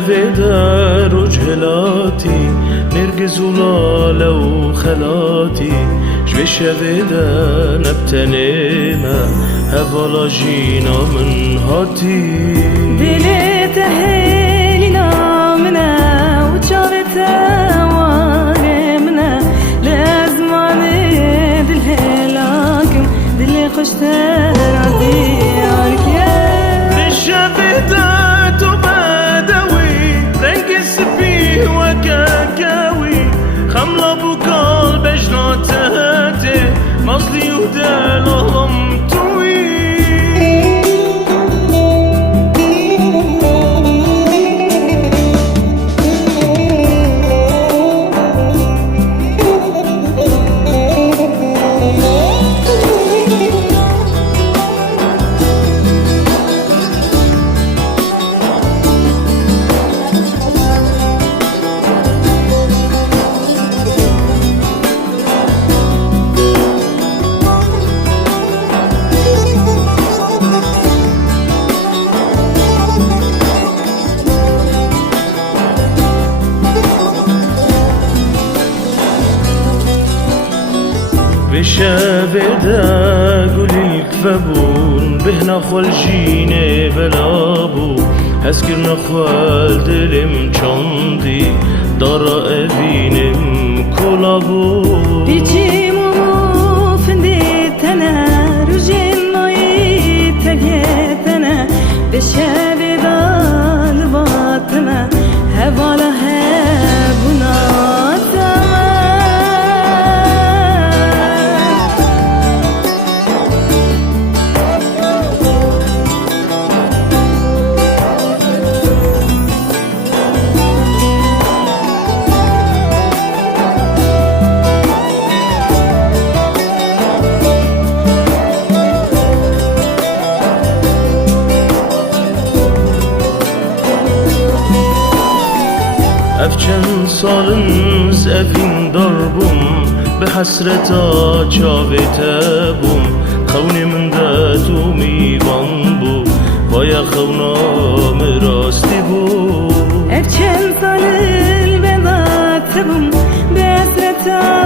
بشافدا رجهلاتي نرجز ولا لو خلاتي بشافدا نبتنيما هفلا جينا من هاتي دلي تهيلنا منا وشارتا وارمنا لازمان دلي لكن دلي خشتا راضي عنك يا بشافدا خملة بقال بجناتاتي مصلي ودال أهم توي بشافدا قولي الكفابون بهنا خلجيني بلابو هسكرنا خوال دلم چاندي دارا ابينم كولابو بيجي مو فندتنا رجين نوي تجتنا بشافدا الباطمة هوالا هبنا أفچن سالن زفين ضربم بحسرتا چاوتبم خوني من داتو ميوان بو ويا خونا مراستي بو أفچن سالن بضاتبم بحسرتا